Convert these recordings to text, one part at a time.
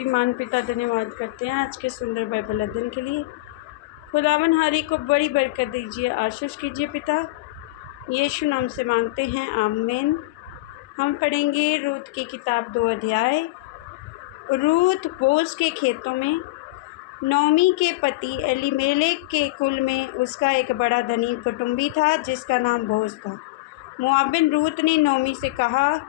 शक्तिमान पिता धन्यवाद करते हैं आज के सुंदर बाइबल अध्ययन के लिए। खुदावन हारी को बड़ी बरकत दीजिए, आशीष कीजिए पिता, यीशु नाम से मांगते हैं, आमीन। हम पढ़ेंगे रूत की किताब 2 अध्याय। रूत बोज के खेतों में। नोमी के पति एलीमेलेक के कुल में उसका एक बड़ा धनी कुटुंबी था जिसका नाम बोज था। मोआबिन रूत ने नोमी से कहा,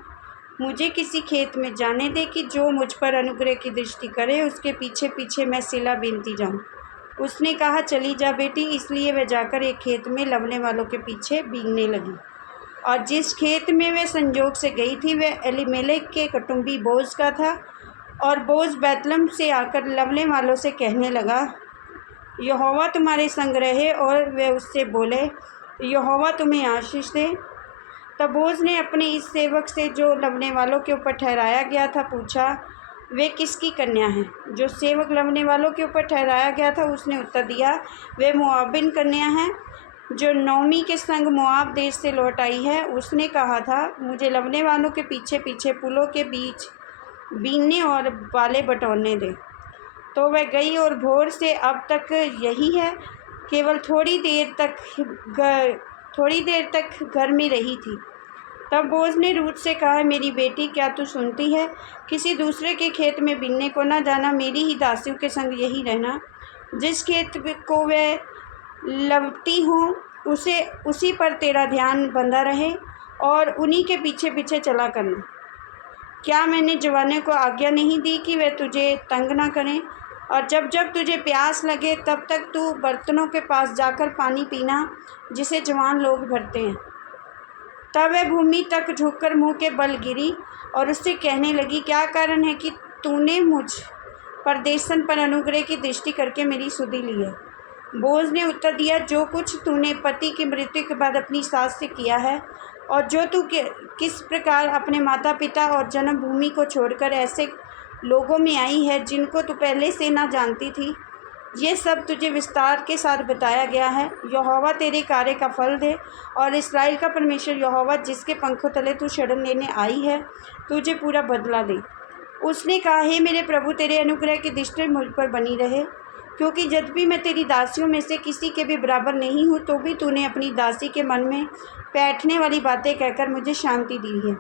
मुझे किसी खेत में जाने दे कि जो मुझ पर अनुग्रह की दृष्टि करे, उसके पीछे पीछे मैं सिला बीनती जाऊं। उसने कहा, चली जा बेटी। इसलिए वह जाकर एक खेत में लवने वालों के पीछे बीनने लगी। और जिस खेत में वह संजोग से गई थी वह एलीमेलेक के कुटुंबी बोज का था। और बोज बैतलहम से आकर लवने वालों से कहने लगा, यहोवा तुम्हारे संग रहे। और वे उससे बोले, यहोवा तुम्हें आशीष दे। तब बोज ने अपने इस सेवक से जो लवने वालों के ऊपर ठहराया गया था पूछा, वे किसकी कन्या हैं? जो सेवक लवने वालों के ऊपर ठहराया गया था उसने उत्तर दिया, वे मोआबिन कन्या हैं जो नोमी के संग मोआब देश से लौट आई है। उसने कहा था, मुझे लवने वालों के पीछे पीछे पुलों के बीच बीनने और बाले बटोरने दे। तो वह गई और भोर से अब तक यही है, केवल थोड़ी देर तक घर में रही थी। तब बोज ने रूत से कहा, मेरी बेटी, क्या तू सुनती है? किसी दूसरे के खेत में बीनने को न जाना, मेरी ही दासियों के संग यही रहना। जिस खेत को वह लवती हो उसी पर तेरा ध्यान बंधा रहे और उन्हीं के पीछे पीछे चला करना। क्या मैंने जवानों को आज्ञा नहीं दी कि वे तुझे तंग ना करें? और जब जब तुझे प्यास लगे तब तक तू बर्तनों के पास जाकर पानी पीना जिसे जवान लोग भरते हैं। तब वह भूमि तक झुककर मुंह के बल गिरी और उससे कहने लगी, क्या कारण है कि तूने मुझ परदेशन पर अनुग्रह की दृष्टि करके मेरी सुधि ली है? बोज ने उत्तर दिया, जो कुछ तूने पति की मृत्यु के बाद अपनी सास से किया है और जो तू किस प्रकार अपने माता पिता और जन्मभूमि को छोड़कर ऐसे लोगों में आई है जिनको तू पहले से ना जानती थी, ये सब तुझे विस्तार के साथ बताया गया है। यहोवा तेरे कार्य का फल दे और इस्राएल का परमेश्वर यहोवा जिसके पंखों तले तू शरण लेने आई है, तुझे पूरा बदला दे। उसने कहा, हे मेरे प्रभु, तेरे अनुग्रह की दृष्टि मुझ पर बनी रहे, क्योंकि यद्यपि मैं तेरी दासियों में से किसी के भी बराबर नहीं हूँ, तो भी तूने अपनी दासी के मन में बैठने वाली बातें कहकर मुझे शांति दी है।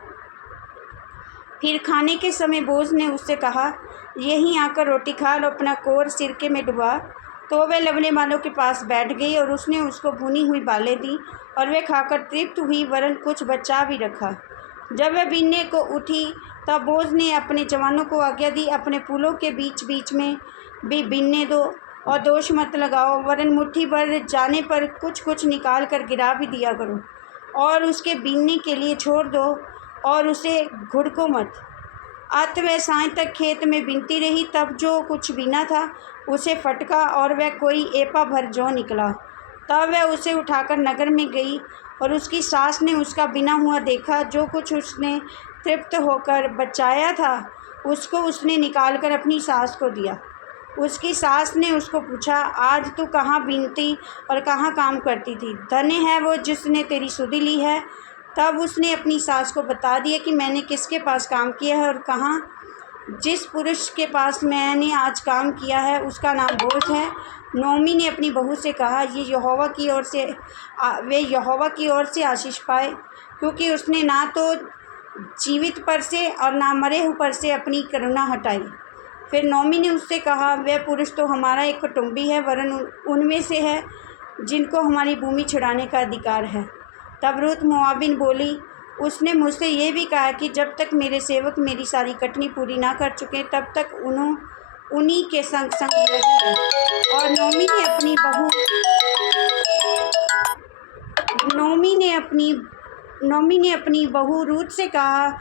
फिर खाने के समय बोज ने उससे कहा, यहीं आकर रोटी खा और अपना कोर सिरके में डुबा। तो वह लवने वालों के पास बैठ गई और उसने उसको भुनी हुई बालें दी और वह खाकर तृप्त हुई, वरन कुछ बचा भी रखा। जब वह बीनने को उठी तब बोज ने अपने जवानों को आज्ञा दी, अपने पुलों के बीच बीच में भी बीनने दो और दोष मत लगाओ, वरन मुट्ठी भर जाने पर कुछ कुछ निकाल कर गिरा भी दिया करो और उसके बीनने के लिए छोड़ दो और उसे घुड़को मत। अत वह साँझ तक खेत में बीनती रही। तब जो कुछ बीना था उसे फटका और वह कोई एपा भर जौ निकला। तब वह उसे उठाकर नगर में गई और उसकी सास ने उसका बिना हुआ देखा। जो कुछ उसने तृप्त होकर बचाया था उसको उसने निकालकर अपनी सास को दिया। उसकी सास ने उसको पूछा, आज तू कहाँ बीनती और कहाँ काम करती थी? धन्य है वो जिसने तेरी सुधि ली है। तब उसने अपनी सास को बता दिया कि मैंने किसके पास काम किया है और कहाँ। जिस पुरुष के पास मैंने आज काम किया है उसका नाम बोज है। नोमी ने अपनी बहू से कहा, वे यहोवा की ओर से आशीष पाए, क्योंकि उसने ना तो जीवित पर से और ना मरे हुए पर से अपनी करुणा हटाई। फिर नोमी ने उससे कहा, वह पुरुष तो हमारा एक कुटुंबी है, वरन उनमें से है जिनको हमारी भूमि छुड़ाने का अधिकार है। तब रूत मोआबिन बोली, उसने मुझसे ये भी कहा कि जब तक मेरे सेवक मेरी सारी कटनी पूरी ना कर चुके तब तक उन्हीं के संग संग रहेंगे। और नोमी ने अपनी बहू रूत से कहा,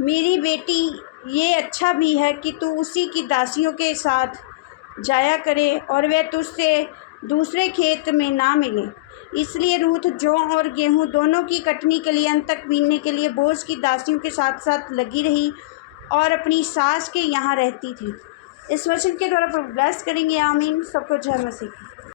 मेरी बेटी, ये अच्छा भी है कि तू उसी की दासियों के साथ जाया करे और वह तुझसे दूसरे खेत में ना मिले। इसलिए रूत जौ और गेहूं दोनों की कटनी के लिए अंत तक बीनने के लिए बोज की दासियों के साथ साथ लगी रही और अपनी सास के यहाँ रहती थी। इस वचन के द्वारा प्रभु ब्लेस करेंगे, आमीन। सबको जय मसीह।